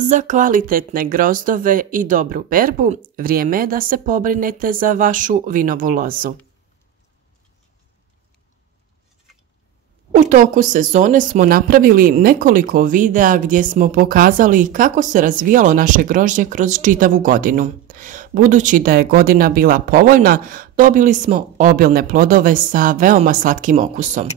Za kvalitetne grozdove i dobru berbu vrijeme je da se pobrinete za vašu vinovu lozu. U toku sezone smo napravili nekoliko videa gdje smo pokazali kako se razvijalo naše grožđe kroz čitavu godinu. Budući da je godina bila povoljna, dobili smo obilne plodove sa veoma slatkim okusom.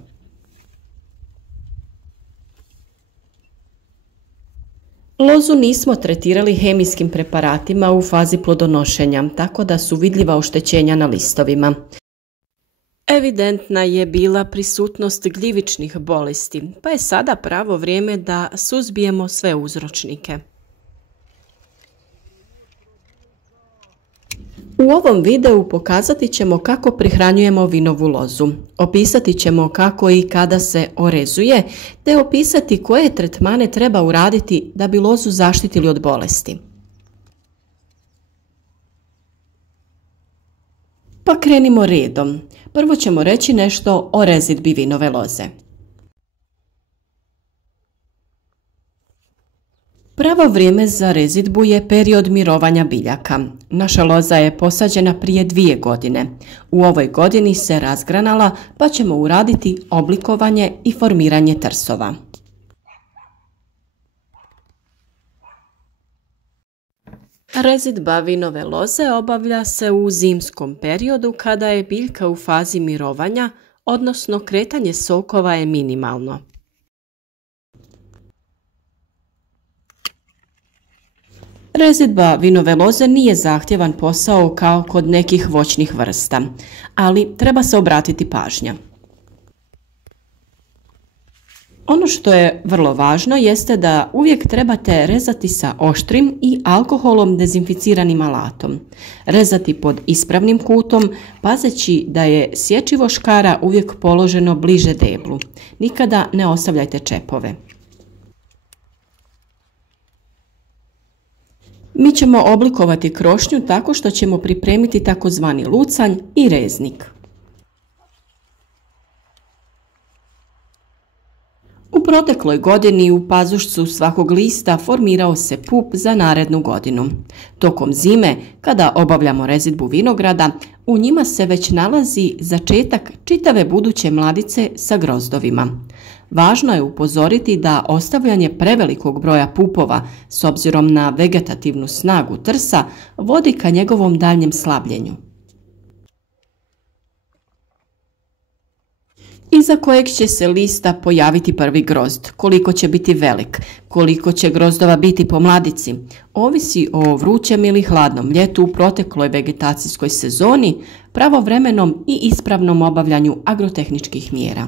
Lozu nismo tretirali hemijskim preparatima u fazi plodonošenja, tako da su vidljiva oštećenja na listovima. Evidentna je bila prisutnost gljivičnih bolesti, pa je sada pravo vrijeme da suzbijemo sve uzročnike. U ovom videu pokazati ćemo kako prihranjujemo vinovu lozu. Opisati ćemo kako i kada se orezuje, te opisati koje tretmane treba uraditi da bi lozu zaštitili od bolesti. Pa krenimo redom. Prvo ćemo reći nešto o rezidbi vinove loze. Pravo vrijeme za rezidbu je period mirovanja biljaka. Naša loza je posađena prije 2 godine. U ovoj godini se razgranala, pa ćemo uraditi oblikovanje i formiranje trsova. Rezidba vinove loze obavlja se u zimskom periodu kada je biljka u fazi mirovanja, odnosno kretanje sokova je minimalno. Rezidba vinove loze nije zahtjevan posao kao kod nekih voćnih vrsta, ali treba se obratiti pažnja. Ono što je vrlo važno jeste da uvijek trebate rezati sa oštrim i alkoholom dezinficiranim alatom. Rezati pod ispravnim kutom, pazeći da je sječivo škara uvijek položeno bliže deblu. Nikada ne ostavljajte čepove. Mi ćemo oblikovati krošnju tako što ćemo pripremiti takozvani lucanj i reznik. U protekloj godini u pazušcu svakog lista formirao se pup za narednu godinu. Tokom zime, kada obavljamo rezidbu vinograda, u njima se već nalazi začetak čitave buduće mladice sa grozdovima. Važno je upozoriti da ostavljanje prevelikog broja pupova s obzirom na vegetativnu snagu trsa vodi ka njegovom daljnjem slabljenju. Iza kojeg će se lista pojaviti prvi grozd, koliko će biti velik, koliko će grozdova biti po mladici, ovisi o vrućem ili hladnom ljetu u protekloj vegetacijskoj sezoni, pravovremenom i ispravnom obavljanju agrotehničkih mjera.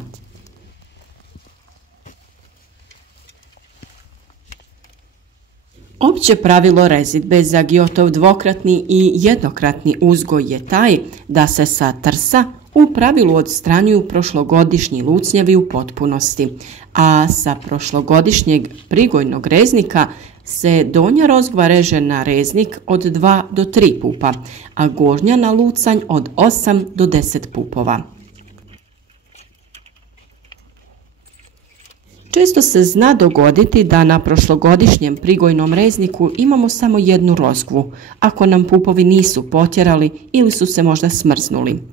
Opće pravilo rezidbe za Gyotov dvokratni i jednokratni uzgoj je taj da se sa trsa u pravilu odstranjuju prošlogodišnji lucnjevi u potpunosti, a sa prošlogodišnjeg prigojnog reznika se donja rozgva reže na reznik od 2 do 3 pupa, a gornja na lucanj od 8 do 10 pupova. Često se zna dogoditi da na prošlogodišnjem prigojnom rezniku imamo samo jednu rozgvu, ako nam pupovi nisu potjerali ili su se možda smrznuli.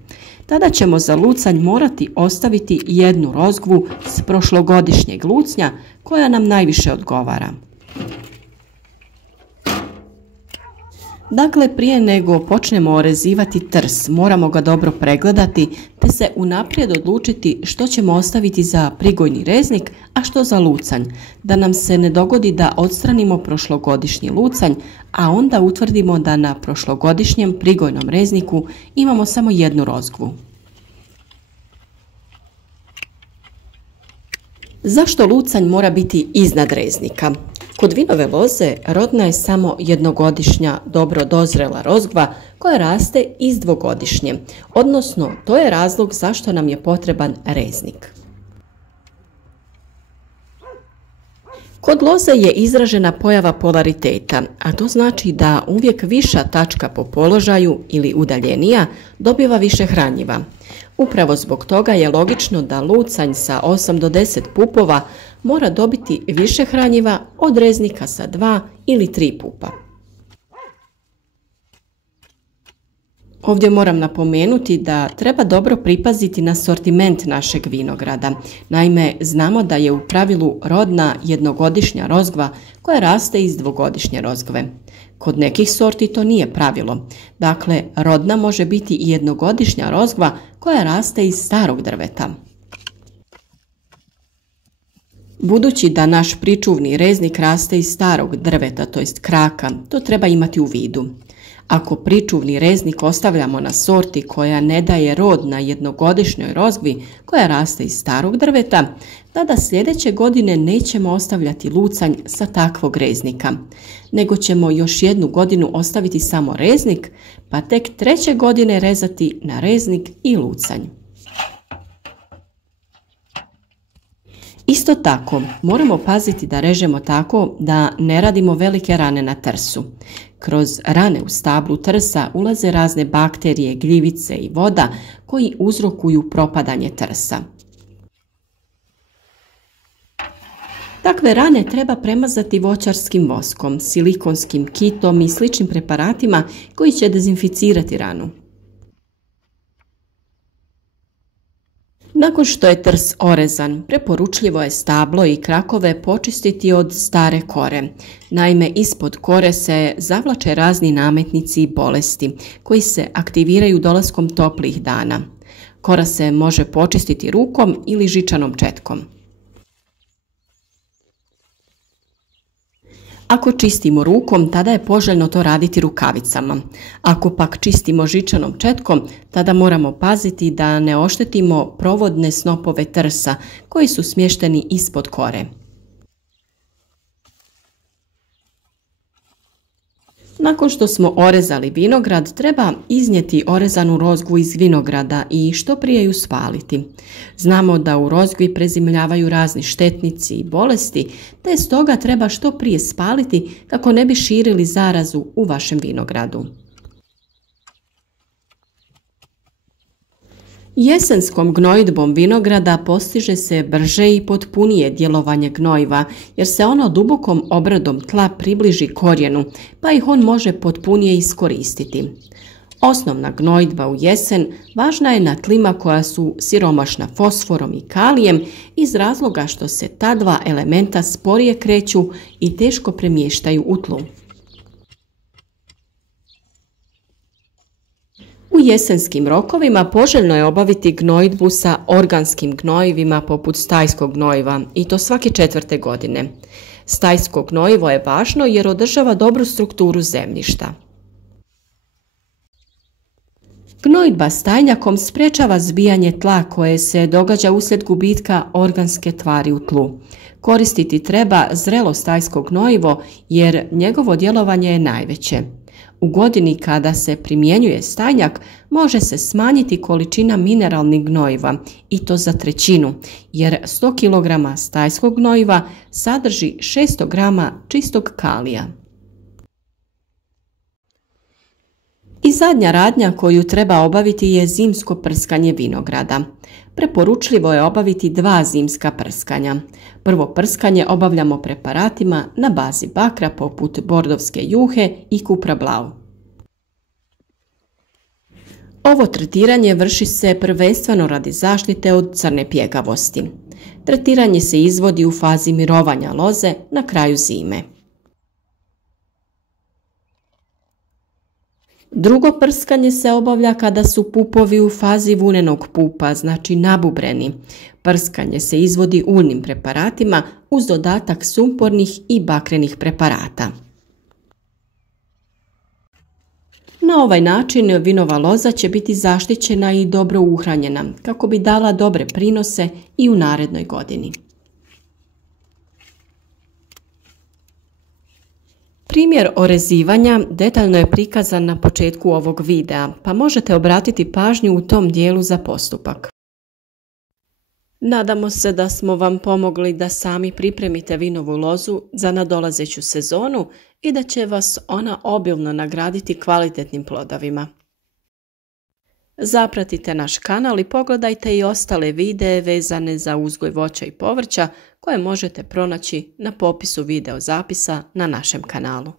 Tada ćemo za lucanj morati ostaviti jednu rozgvu s prošlogodišnjeg lucnja koja nam najviše odgovara. Dakle, prije nego počnemo orezivati trs, moramo ga dobro pregledati te se unaprijed odlučiti što ćemo ostaviti za prigojni reznik, a što za lucanj, da nam se ne dogodi da odstranimo prošlogodišnji lucanj, a onda utvrdimo da na prošlogodišnjem prigojnom rezniku imamo samo jednu rozgvu. Zašto lucanj mora biti iznad reznika? Kod vinove loze rodna je samo jednogodišnja dobro dozrela rozgva koja raste iz dvogodišnje, odnosno to je razlog zašto nam je potreban reznik. Kod loze je izražena pojava polariteta, a to znači da uvijek viša tačka po položaju ili udaljenija dobiva više hranjiva. Upravo zbog toga je logično da lucanj sa 8 do 10 pupova mora dobiti više hranjiva od reznika sa 2 ili 3 pupa. Ovdje moram napomenuti da treba dobro pripaziti na sortiment našeg vinograda. Naime, znamo da je u pravilu rodna jednogodišnja rozgva koja raste iz dvogodišnje rozgve. Kod nekih sorti to nije pravilo. Dakle, rodna može biti i jednogodišnja rozgva koja raste iz starog drveta. Budući da naš pričuvni reznik raste iz starog drveta, to jest kraka, to treba imati u vidu. Ako pričuvni reznik ostavljamo na sorti koja ne daje rod na jednogodišnjoj rozgvi koja raste iz starog drveta, tada sljedeće godine nećemo ostavljati lucanj sa takvog reznika, nego ćemo još jednu godinu ostaviti samo reznik, pa tek treće godine rezati na reznik i lucanj. Isto tako, moramo paziti da režemo tako da ne radimo velike rane na trsu. Kroz rane u stablu trsa ulaze razne bakterije, gljivice i voda koji uzrokuju propadanje trsa. Takve rane treba premazati voćarskim voskom, silikonskim kitom i sličnim preparatima koji će dezinficirati ranu. Nakon što je trs orezan, preporučljivo je stablo i krakove počistiti od stare kore. Naime, ispod kore se zavlače razni nametnici i bolesti koji se aktiviraju dolaskom toplih dana. Kora se može počistiti rukom ili žičanom četkom. Ako čistimo rukom, tada je poželjno to raditi rukavicama. Ako pak čistimo žičanom četkom, tada moramo paziti da ne oštetimo provodne snopove trsa koji su smješteni ispod kore. Nakon što smo orezali vinograd, treba iznijeti orezanu rozgvu iz vinograda i što prije ju spaliti. Znamo da u rozgvi prezimljavaju razni štetnici i bolesti, te stoga treba što prije spaliti kako ne bi širili zarazu u vašem vinogradu. Jesenskom gnojidbom vinograda postiže se brže i potpunije djelovanje gnojiva, jer se ono dubokom obradom tla približi korijenu, pa ih on može potpunije iskoristiti. Osnovna gnojidba u jesen važna je na tlima koja su siromašna fosforom i kalijem iz razloga što se ta dva elementa sporije kreću i teško premještaju u tlu. U jesenskim rokovima poželjno je obaviti gnojidbu sa organskim gnojivima poput stajskog gnojiva i to svake 4. godine. Stajsko gnojivo je važno jer održava dobru strukturu zemljišta. Gnojidba stajnjakom sprječava zbijanje tla koje se događa uslijed gubitka organske tvari u tlu. Koristiti treba zrelo stajsko gnojivo jer njegovo djelovanje je najveće. U godini kada se primjenjuje stajnjak može se smanjiti količina mineralnih gnojiva i to za 1/3, jer 100 kg stajskog gnojiva sadrži 600 g čistog kalija. I zadnja radnja koju treba obaviti je zimsko prskanje vinograda. Preporučljivo je obaviti 2 zimska prskanja. Prvo prskanje obavljamo preparatima na bazi bakra poput bordovske juhe i kupra blau. Ovo tretiranje vrši se prvenstveno radi zaštite od crne pjegavosti. Tretiranje se izvodi u fazi mirovanja loze na kraju zime. Drugo prskanje se obavlja kada su pupovi u fazi vunenog pupa, znači nabubreni. Prskanje se izvodi uljnim preparatima uz dodatak sumpornih i bakrenih preparata. Na ovaj način vinova loza će biti zaštićena i dobro uhranjena kako bi dala dobre prinose i u narednoj godini. Primjer orezivanja detaljno je prikazan na početku ovog videa, pa možete obratiti pažnju u tom dijelu za postupak. Nadamo se da smo vam pomogli da sami pripremite vinovu lozu za nadolazeću sezonu i da će vas ona obilno nagraditi kvalitetnim plodovima. Zapratite naš kanal i pogledajte i ostale videe vezane za uzgoj voća i povrća koje možete pronaći na popisu video zapisa na našem kanalu.